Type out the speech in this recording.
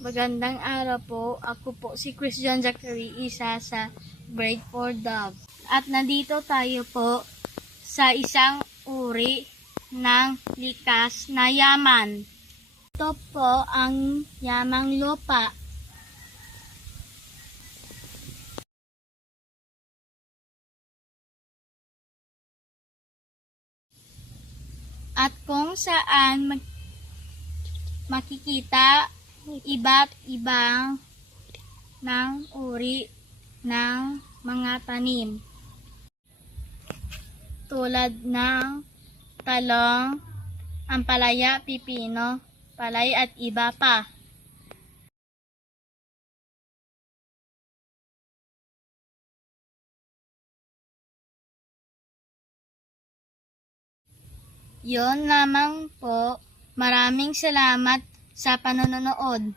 Magandang araw po. Ako po si Christian Zachary, isa sa grade 4 Dove. At nandito tayo po sa isang uri ng likas na yaman. Ito po ang yamang lupa. At kung saan makikita iba't ibang ng uri ng mga tanim tulad ng talong, ampalaya, pipino, palay at iba pa. Yon lamang po. Maraming salamat sa panonood.